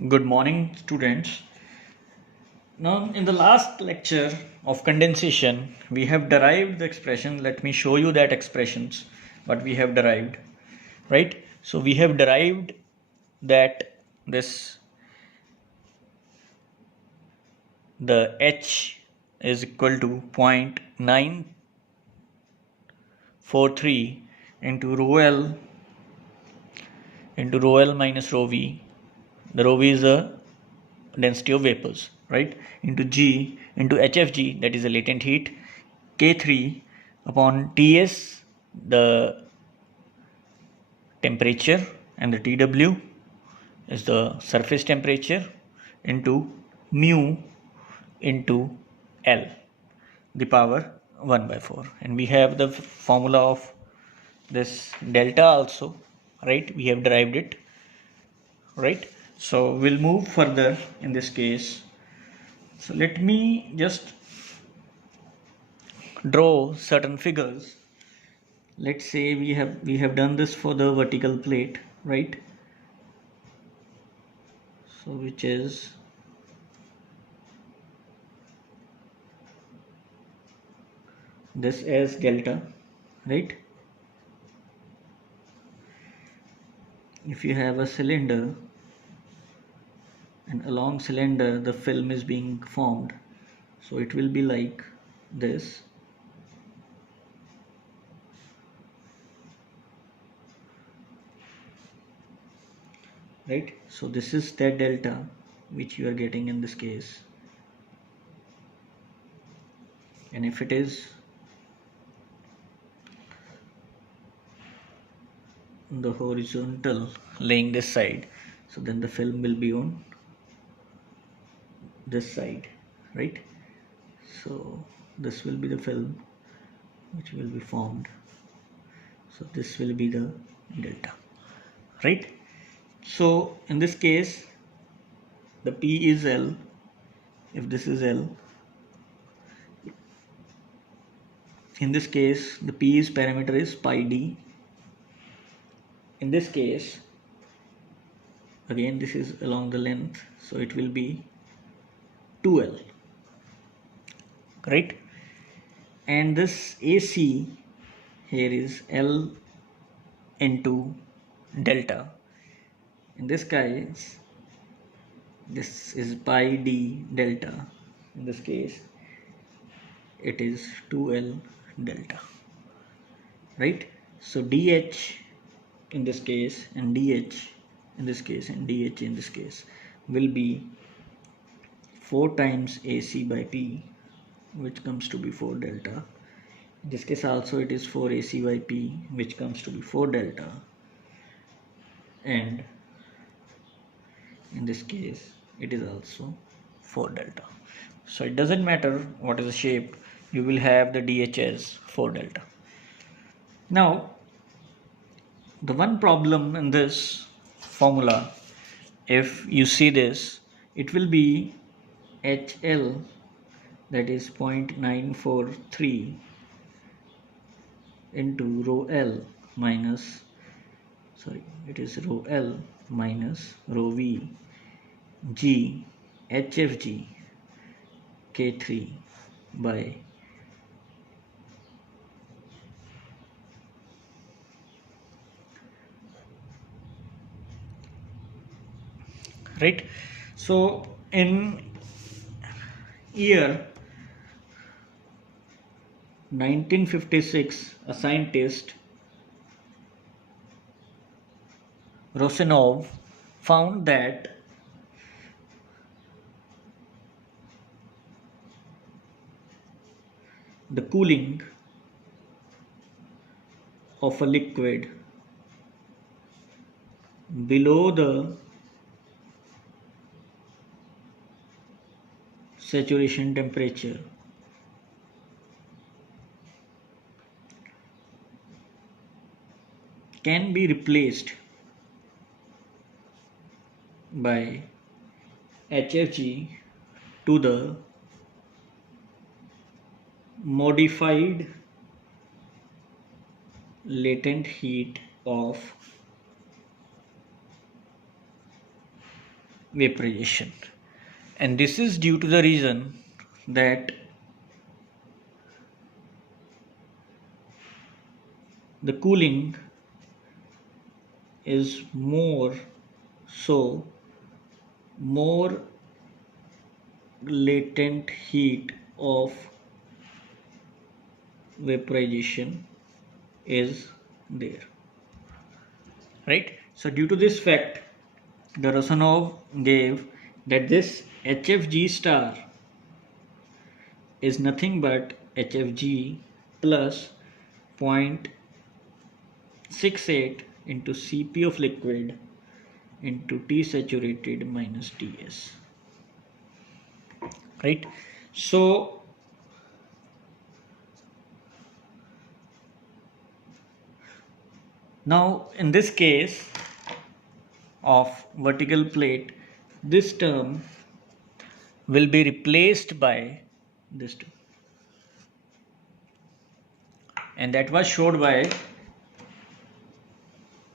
Good morning, students. Now, in the last lecture of condensation, we have derived the expression. Let me show you that expressions, what we have derived, right? So, we have derived that this the H is equal to 0.943 into rho L minus rho V. The rho V is the density of vapors, right, into G into HFG, that is the latent heat, K3 upon Ts, the temperature, and the TW is the surface temperature, into mu into L, the power 1 by 4. And we have the formula of this delta also, right? We have derived it, right? So we'll move further in this case. So let me just draw certain figures. Let's say we have done this for the vertical plate, right? So which is this as delta, right? If you have a cylinder and along cylinder the film is being formed, so it will be like this, right? So this is that delta which you are getting in this case. And if it is the horizontal laying this side, so then the film will be on this side, right? So this will be the film which will be formed, so this will be the delta, right? So in this case the P is L. If this is L, in this case the P's parameter is pi d. In this case again this is along the length, so it will be 2L, right? And this AC here is L into delta. In this case this is pi d delta. In this case it is 2L delta, right? So dH in this case and dH in this case and dH in this case will be 4 times AC by P, which comes to be 4 delta. In this case also it is 4 AC by P, which comes to be 4 delta. And in this case it is also 4 delta. So it doesn't matter what is the shape, you will have the DH as 4 delta. Now the one problem in this formula, if you see this, it will be HL, that is 0.943 into rho L minus, sorry, it is rho L minus rho V G HFG K3 by right. So in year 1956 a scientist Rosenov found that the cooling of a liquid below the saturation temperature can be replaced by HFG to the modified latent heat of vaporization, and this is due to the reason that the cooling is more, so more latent heat of vaporization is there, right? So due to this fact, the Rosanov gave that this HFG star is nothing but HFG plus 0.68 into Cp of liquid into T saturated minus Ts, right? So now in this case of vertical plate, this term will be replaced by this term, and that was showed by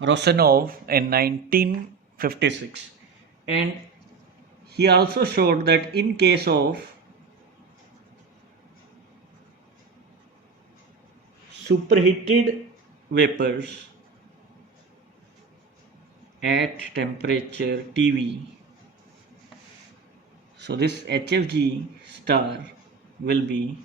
Rosanov in 1956, and he also showed that in case of superheated vapors at temperature TV, so this HFG star will be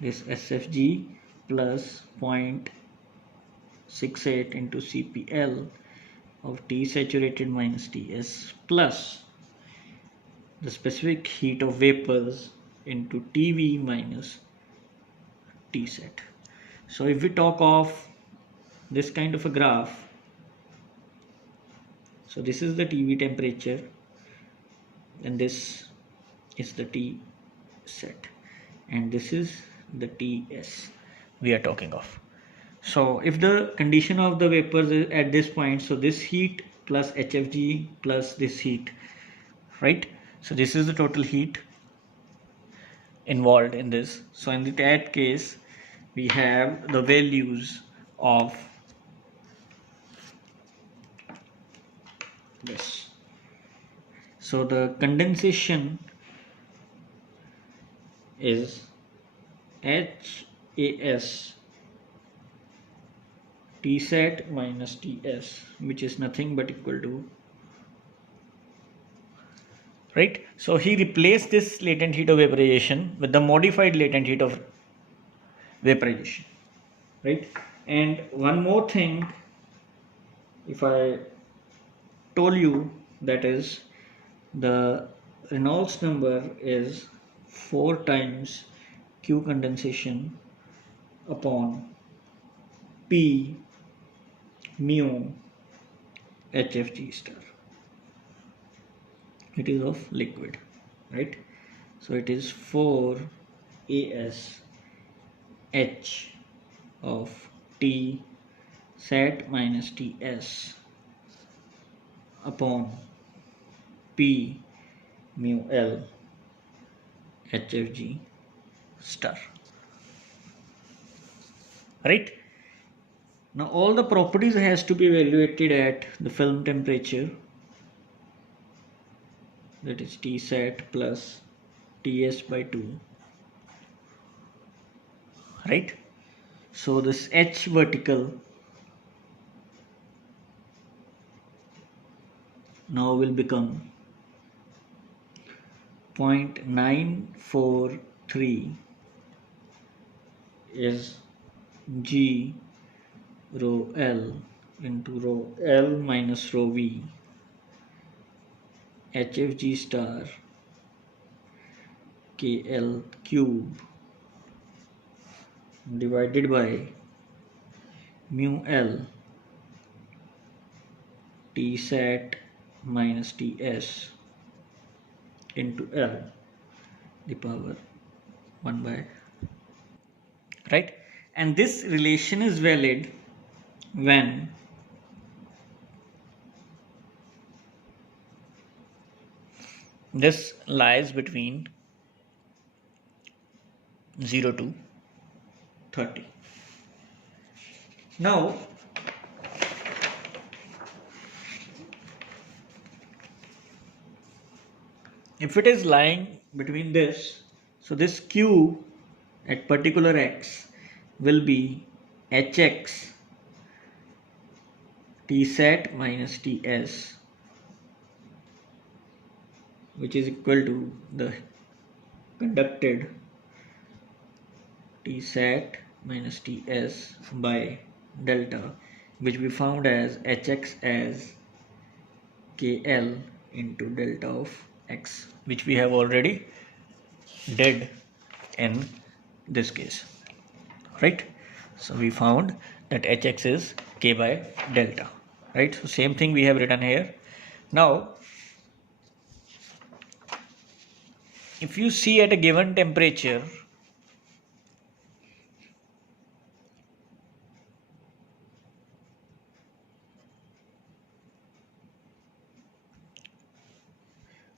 this SFG plus 0.68 into CPL of T saturated minus Ts plus the specific heat of vapors into TV minus T sat. So if we talk of this kind of a graph, so this is the TV temperature and this is the T set and this is the Ts we are talking of. So if the condition of the vapors is at this point, so this heat plus HFG plus this heat, right? So this is the total heat involved in this. So in that case we have the values of this. So the condensation is HAS Tsat minus Ts, which is nothing but equal to, right? So he replaced this latent heat of vaporization with the modified latent heat of vaporization, right? And one more thing, if I told you, that is the Reynolds number is 4 times Q condensation upon P mu HFG star. It is of liquid, right? So it is 4 AS H of T sat minus Ts upon P mu L HFG star, right? Now all the properties has to be evaluated at the film temperature, that is T sat plus Ts by 2, right? So this H vertical now will become 0.943 is G rho L into rho L minus rho V HFG star KL cube divided by mu L T sat minus Ts into L the power 1 by, right? And this relation is valid when this lies between 0 to 30. Now if it is lying between this, so this Q at particular x will be Hx Tsat minus Ts, which is equal to the conducted Tsat minus Ts by delta, which we found as Hx as KL into delta of x, which we have already did in this case, right? So we found that Hx is K by delta, right? So same thing we have written here. Now, if you see at a given temperature,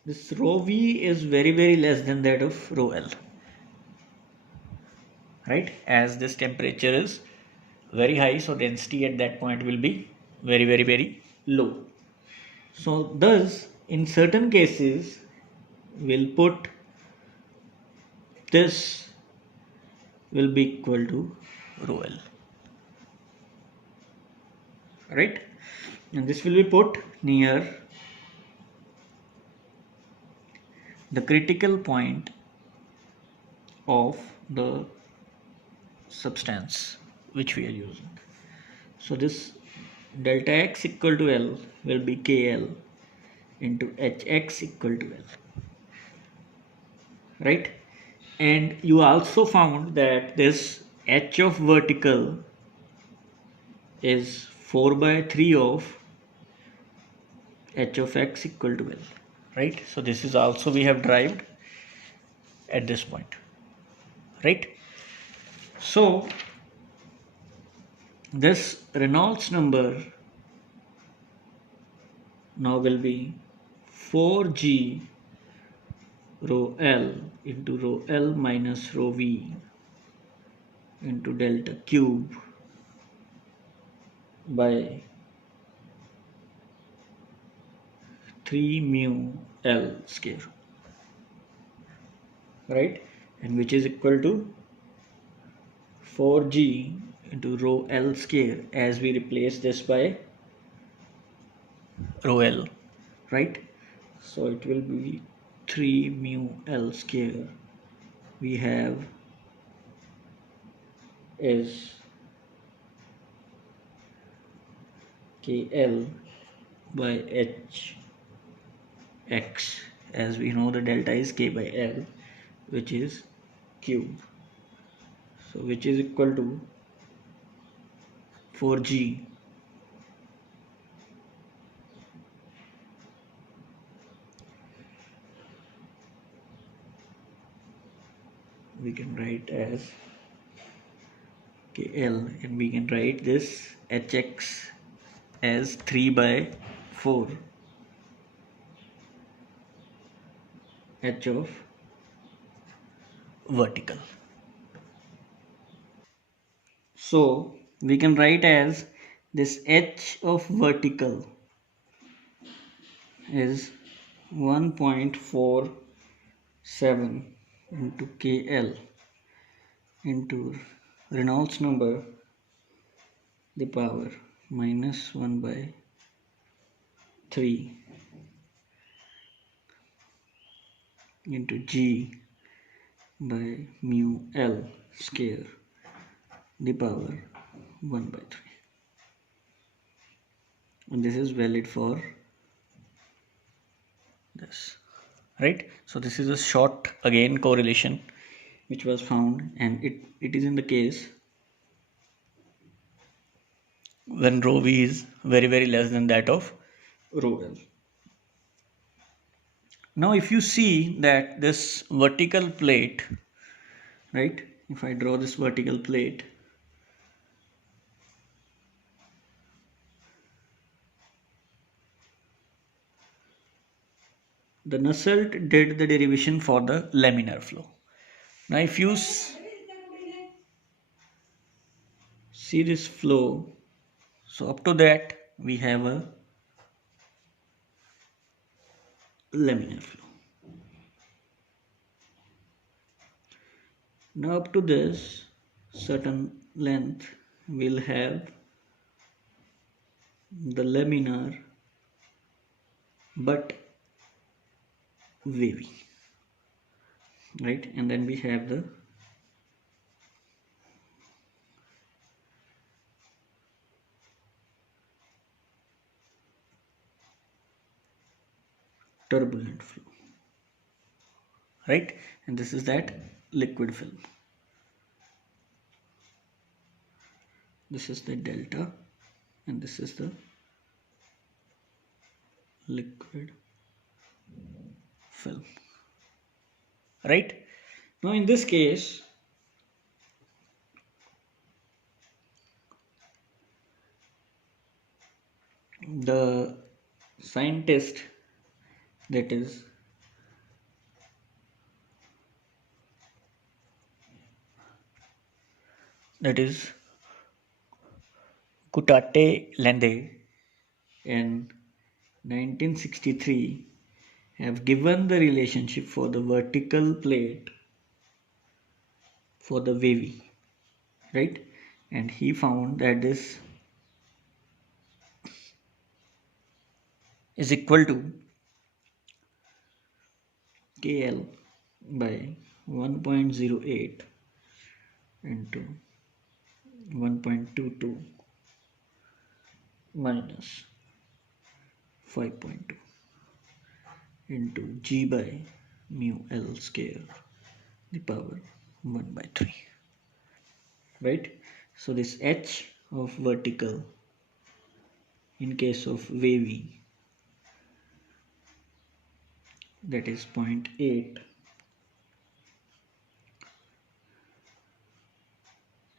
this rho V is very less than that of rho L, right? As this temperature is very high, so density at that point will be very low. So thus, in certain cases, we'll put this will be equal to rho L, right? And this will be put near the critical point of the substance which we are using. So this delta x equal to L will be KL into Hx equal to L, right? And you also found that this H of vertical is 4 by 3 of H of x equal to L, right? So this is also we have derived at this point, right? So this Reynolds number now will be 4g rho L into rho L minus rho V into delta cube by 3 mu L square, right? And which is equal to 4g into rho L square, as we replace this by rho L, right? So it will be 3 mu L square. We have is KL by Hx, as we know the delta is K by L, which is cube. So which is equal to 4g we can write as KL, and we can write this Hx as 3 by 4 H of vertical. So we can write as this H of vertical is 1.47 into KL into Reynolds number the power minus 1 by 3 into G by mu L square the power 1 by 3, and this is valid for this, right? So this is a short again correlation which was found, and it is in the case when rho V is very less than that of rho L. Now if you see that this vertical plate, right, if I draw this vertical plate, the Nusselt did the derivation for the laminar flow. Now if you see this flow, so up to that we have a laminar flow, Now up to this certain length we'll have the laminar but wavy, right? And then we have the turbulent flow, right? And this is that liquid film. This is the delta and this is the liquid film, right? Now in this case, the scientist, that is Kutate Lande in 1963 have given the relationship for the vertical plate for the wavy, right? And he found that this is equal to KL by 1.08 into 1.22 minus 5.2 into G by mu L square the power 1 by 3, right? So this H of vertical in case of wavy, that is 0.8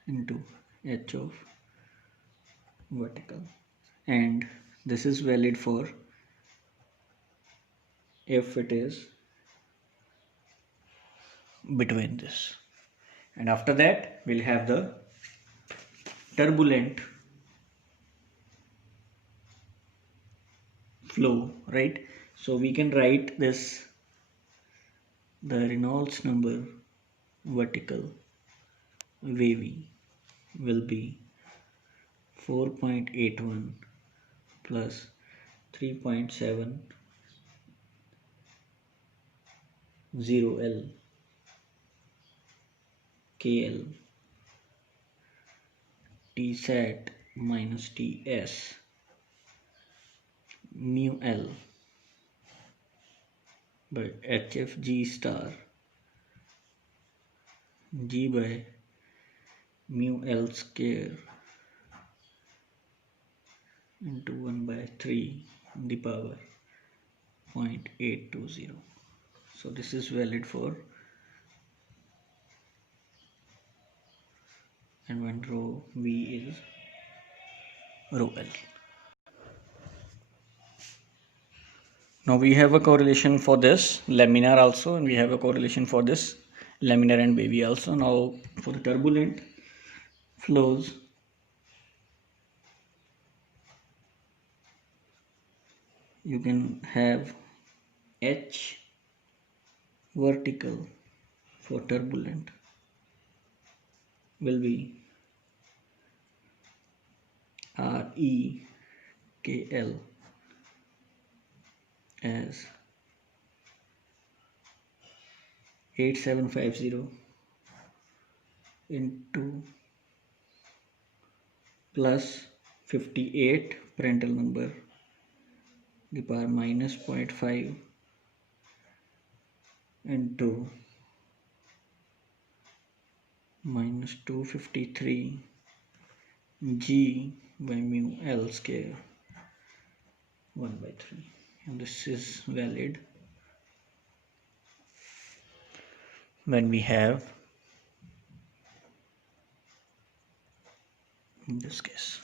into H of vertical, and this is valid for if it is between this. And after that we'll have the turbulent flow, right? So we can write this, the Reynolds number vertical wavy will be 4.81 plus 3.70 L KL T sat minus TS mu L by HFG star G by mu L square into 1 by 3 in the power 0.820. So this is valid for, and when rho V is rho L. Now we have a correlation for this laminar also, and we have a correlation for this laminar and wavy also. Now for the turbulent flows, you can have H vertical for turbulent will be REKL as 8750 into plus 58 Prandtl number the power minus 0.5 into minus 253 G by mu L square 1 by 3, and this is valid when we have in this case,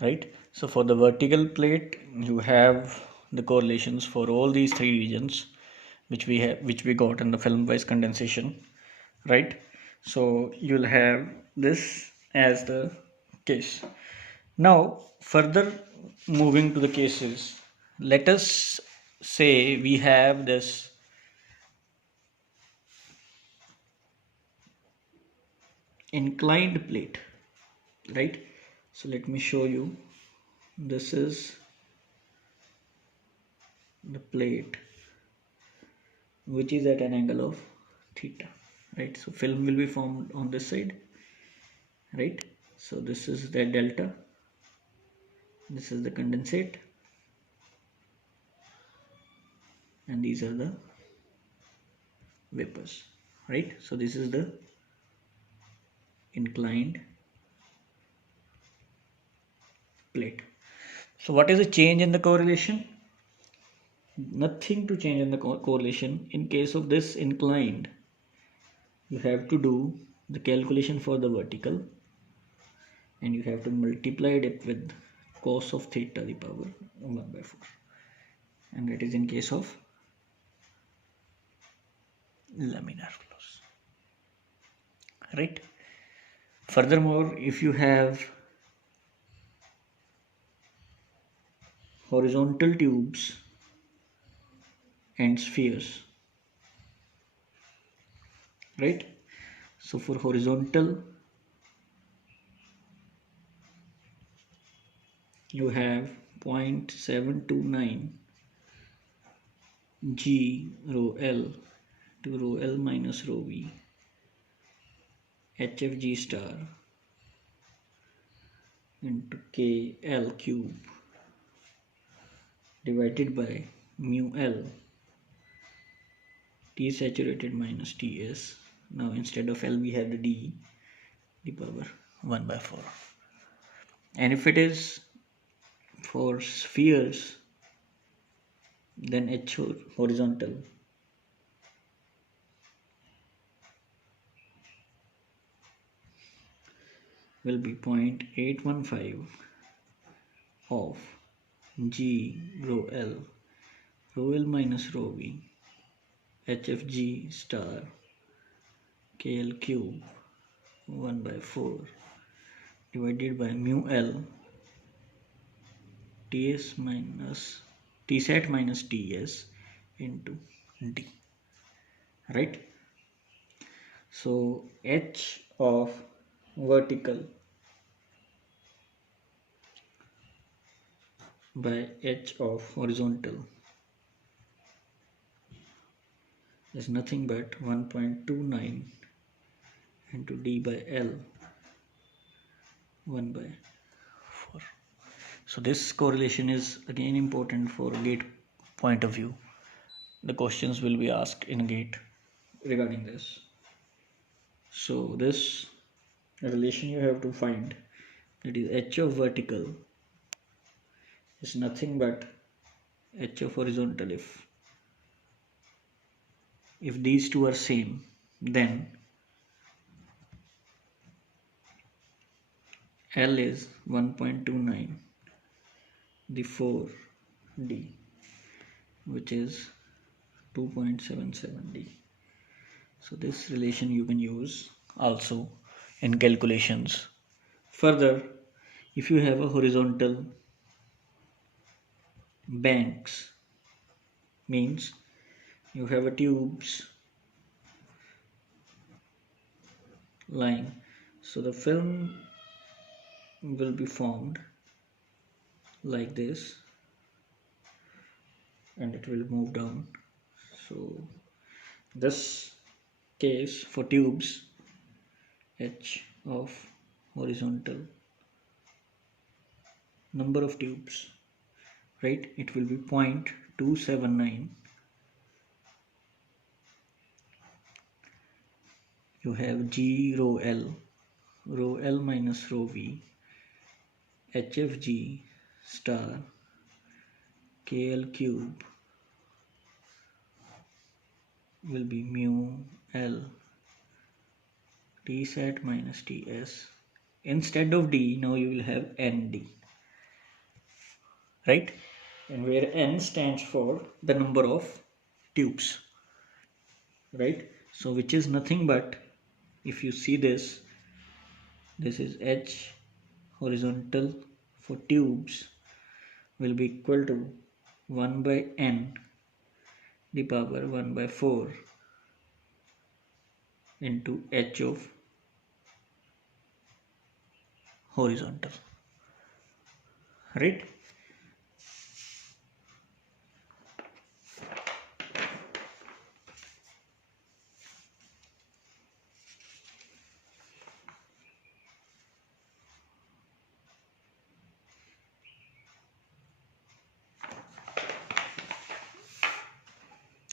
right? So for the vertical plate you have the correlations for all these three regions which we got in the film wise condensation, right? So you'll have this as the case. Now further moving to the cases, let us say we have this inclined plate, right? So let me show you. This is the plate which is at an angle of theta, right? So film will be formed on this side, right? So this is the delta, this is the condensate, and these are the vapors, right? So this is the inclined plate. So what is the change in the correlation? Nothing to change in the correlation. In case of this inclined, you have to do the calculation for the vertical, and you have to multiply it with cos of theta the power 1 by 4, and that is in case of laminar flows, right? Furthermore, if you have horizontal tubes and spheres, right? So for horizontal, you have 0.729 G rho L to rho L minus rho V HFG star into KL cube divided by mu L T saturated minus Ts. Now instead of L we have the D power 1 by 4. And if it is for spheres, then H horizontal will be 0.815 of G rho L minus rho V HFG star KL cube 1 by 4 divided by mu L Ts minus Tsat minus Ts into D, right? So H of vertical by H of horizontal is nothing but 1.29 into D by L 1 by 4. So this correlation is again important for gate point of view. The questions will be asked in gate regarding this. So this relation you have to find, that is H of vertical is nothing but H of horizontal. If these two are same, then L is 1.29 the 4D, which is 2.77D. So this relation you can use also in calculations. Further, if you have a horizontal banks, means you have a tubes line, so the film will be formed like this and it will move down. So this case for tubes, H of horizontal number of tubes, right, it will be 0.279. You have G rho L minus rho V HFG star KL cube will be mu L Tsat minus Ts. Instead of D, now you will have ND, right? And where N stands for the number of tubes, right? So which is nothing but, if you see this is H horizontal for tubes will be equal to 1 by N the power 1 by 4 into H of horizontal, right?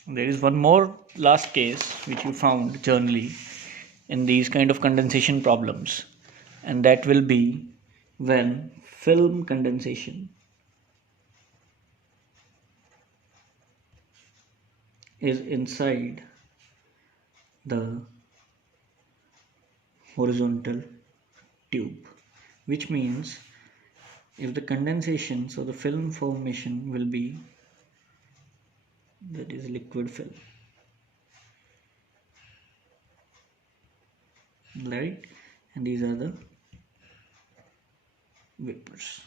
There is one more last case which you found generally in these kind of condensation problems, and that will be when film condensation is inside the horizontal tube, which means if the condensation, so the film formation will be, that is liquid film, right? And these are the vapors.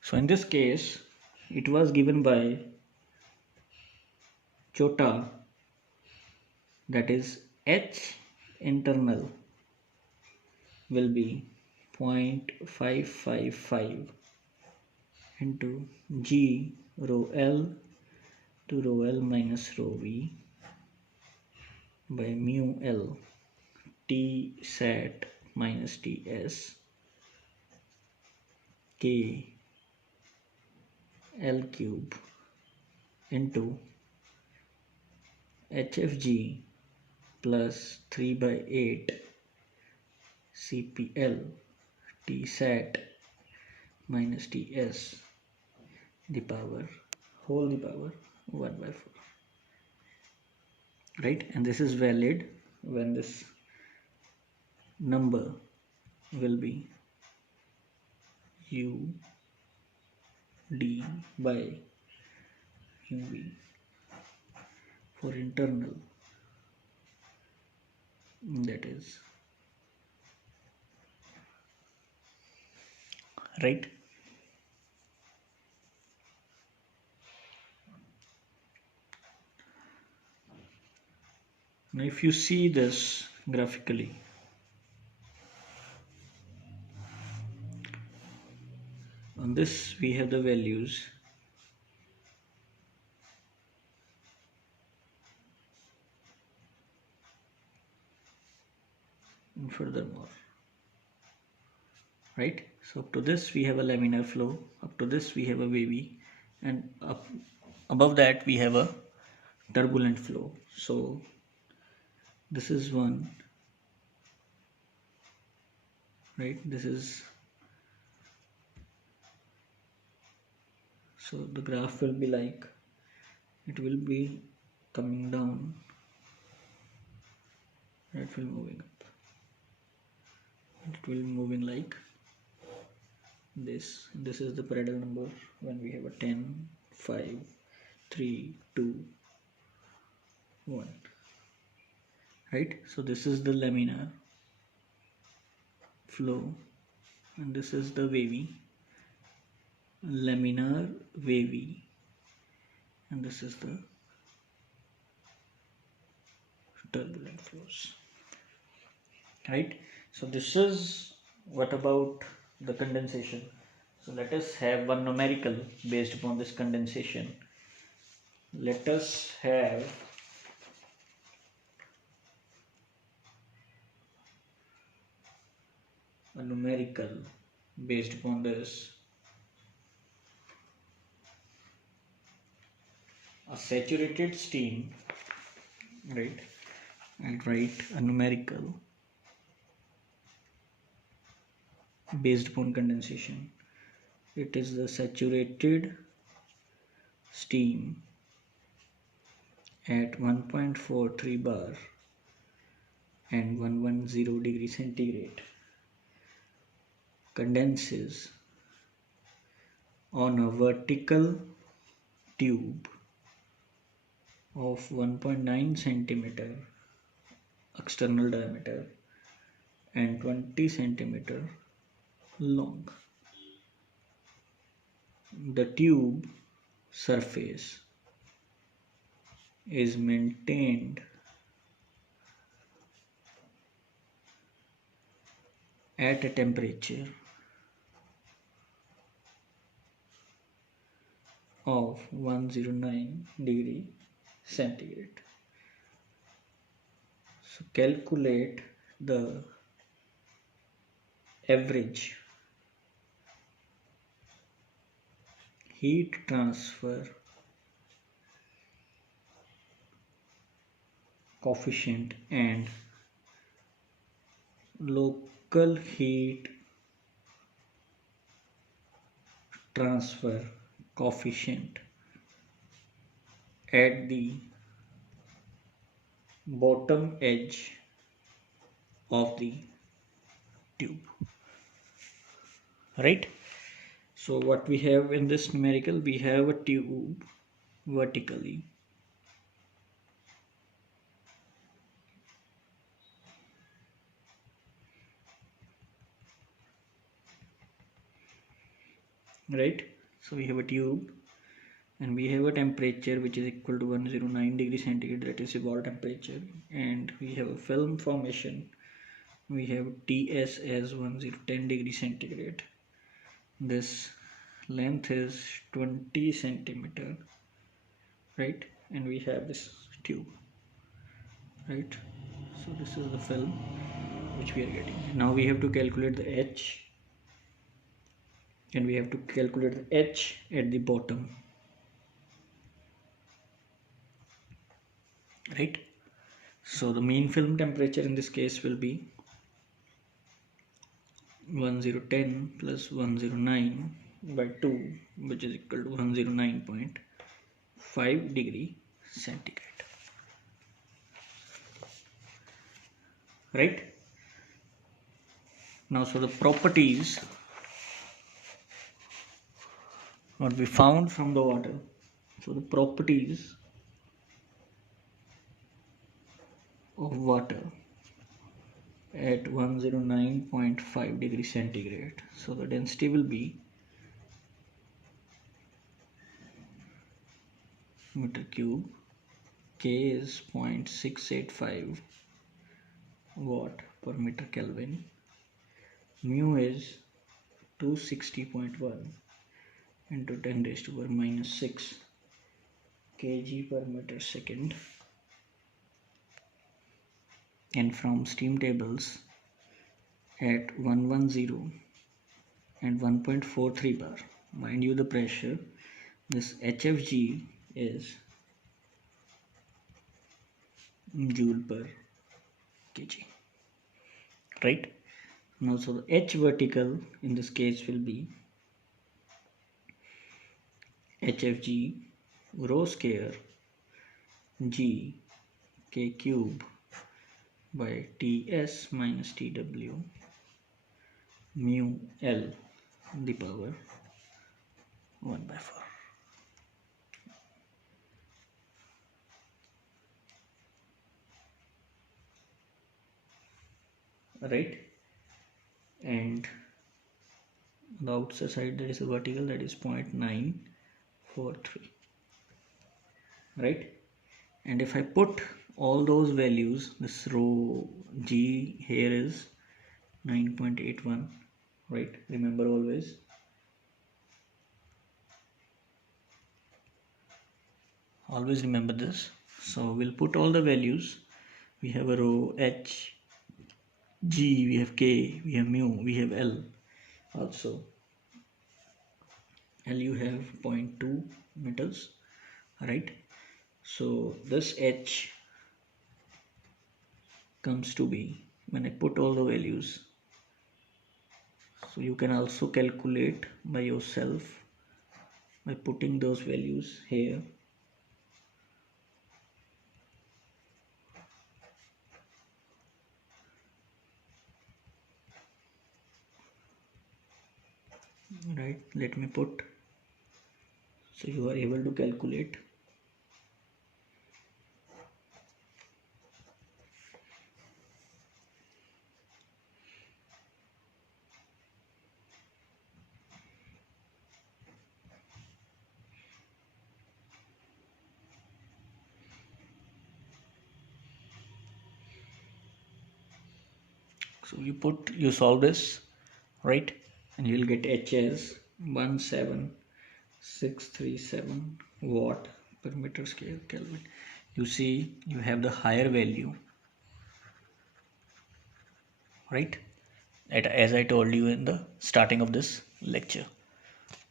So in this case, it was given by Chota, that is H internal will be 0.555 into G rho L to rho L minus rho V by mu L T sat minus Ts K L cube into HFG plus 3 by 8 CPL T sat minus Ts the power whole the power 1 by 4, right? And this is valid when this number will be U D by UV for internal, that is, right? Now if you see this graphically, on this we have the values, and furthermore, right? So up to this we have a laminar flow, up to this we have a wavy, and up above that we have a turbulent flow. So this is one, right? This is, so the graph will be like, it will be coming down, it will moving up, it will be moving like this is the Pareto number when we have a 10 5 3 2 1, right? So this is the laminar flow, and this is the wavy, laminar wavy, and this is the turbulent flows, right? So this is what about the condensation. So let us have one numerical based upon this condensation. Let us have a numerical based upon this. A saturated steam, right? I'll write a numerical based upon condensation. It is the saturated steam at 1.43 bar and 110 degree centigrade condenses on a vertical tube of 1.9 centimeter external diameter and 20 centimeter long. The tube surface is maintained at a temperature of 109 degree centigrade. So calculate the average heat transfer coefficient and local heat transfer coefficient at the bottom edge of the tube, right? So what we have in this numerical, we have a tube vertically, right? So we have a tube and we have a temperature which is equal to 109 degree centigrade, that is a wall temperature, and we have a film formation. We have Ts as 1010 degree centigrade. This length is 20 centimeter, right? And we have this tube, right? So this is the film which we are getting. Now we have to calculate the H, and we have to calculate the H at the bottom, right? So the mean film temperature in this case will be 1010 plus 109 by 2, which is equal to 109.5 degree centigrade, right? Now, so the properties what we found from the water. So the properties of water at 109.5 degree centigrade. So the density will be meter cube. K is 0.685 watt per meter Kelvin. Mu is 260.1 into 10 raised to power minus 6 kg per meter second. And from steam tables at 110 and 1.43 bar, mind you the pressure, this HFG is joule per kg, right? Now so the H vertical in this case will be HFG rho square G K cube by Ts minus Tw mu L the power 1 by 4. Right? And on the outside side there is a vertical, that is 0.943, right? And if I put all those values, this rho G here is 9.81, right? Remember always remember this. So we'll put all the values. We have a rho H, G, we have K, we have mu, we have L also. L you have 0.2 meters, right? So this H comes to be, when I put all the values, so you can also calculate by yourself by putting those values here. Right, let me put, so you are able to calculate. So you solve this, right, and you will get H as 17 637 watt per meter square Kelvin. You see, you have the higher value, right? As I told you in the starting of this lecture,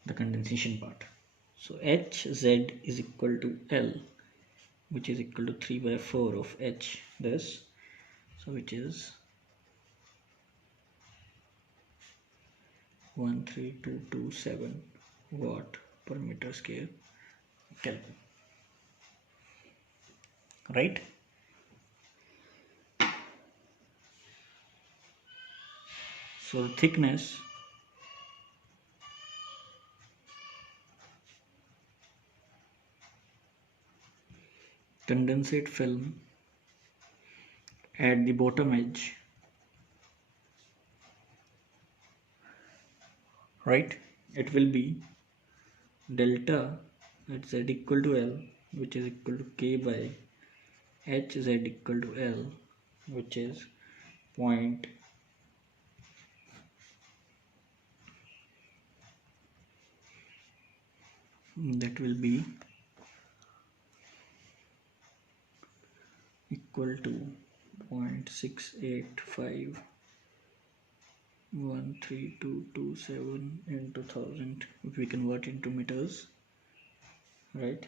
the condensation part. So Hz is equal to L, which is equal to 3 by 4 of H this, so which is 13227 watt per meter square Kelvin, right? So the thickness condensate film at the bottom edge, right? It will be delta at z equal to L, which is equal to K by Hz equal to L, which is point that will be equal to 0.685132227 into 1000 if we convert into meters, right?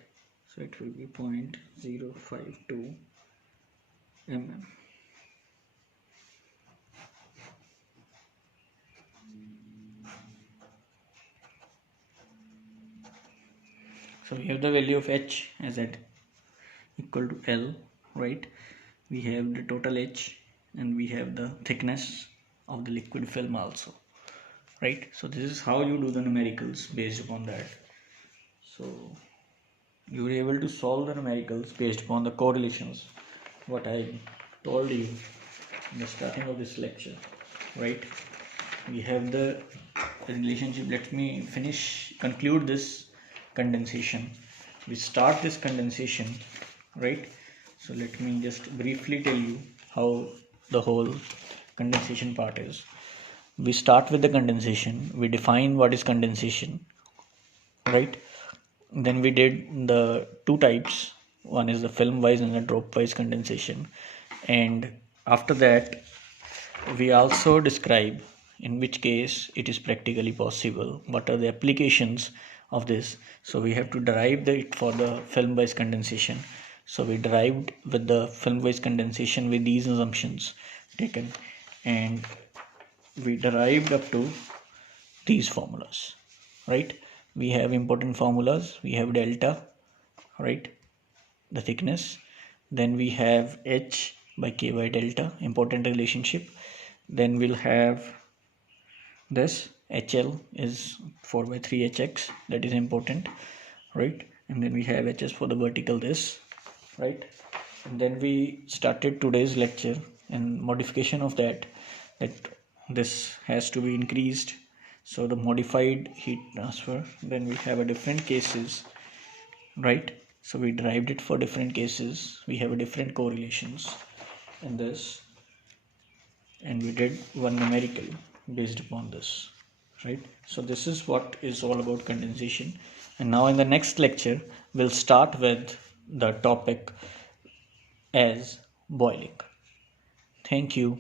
So it will be 0.052 mm. So we have the value of H as at equal to L, right? We have the total H and we have the thickness of the liquid film also, right? So this is how you do the numericals based upon that. So you were able to solve the numericals based upon the correlations what I told you in the starting of this lecture, right? We have the relationship. Let me conclude this condensation. We start this condensation, right? So let me just briefly tell you how the whole condensation part is. We start with the condensation. We define what is condensation, right? Then we did the two types. One is the film wise and the drop wise condensation. And after that, we also describe in which case it is practically possible, what are the applications of this. So we have to derive it for the film wise condensation. So we derived with the film wise condensation with these assumptions taken, and we derived up to these formulas, right? We have important formulas. We have delta, right, the thickness. Then we have H by K by delta, important relationship. Then we'll have this HL is 4 by 3 HX, that is important, right? And then we have HS for the vertical this, right? And then we started today's lecture and modification of that this has to be increased. So the modified heat transfer, then we have a different cases, right? So we derived it for different cases. We have a different correlations in this, and we did one numerical based upon this, right? So this is what is all about condensation. And now in the next lecture we'll start with the topic as boiling. Thank you.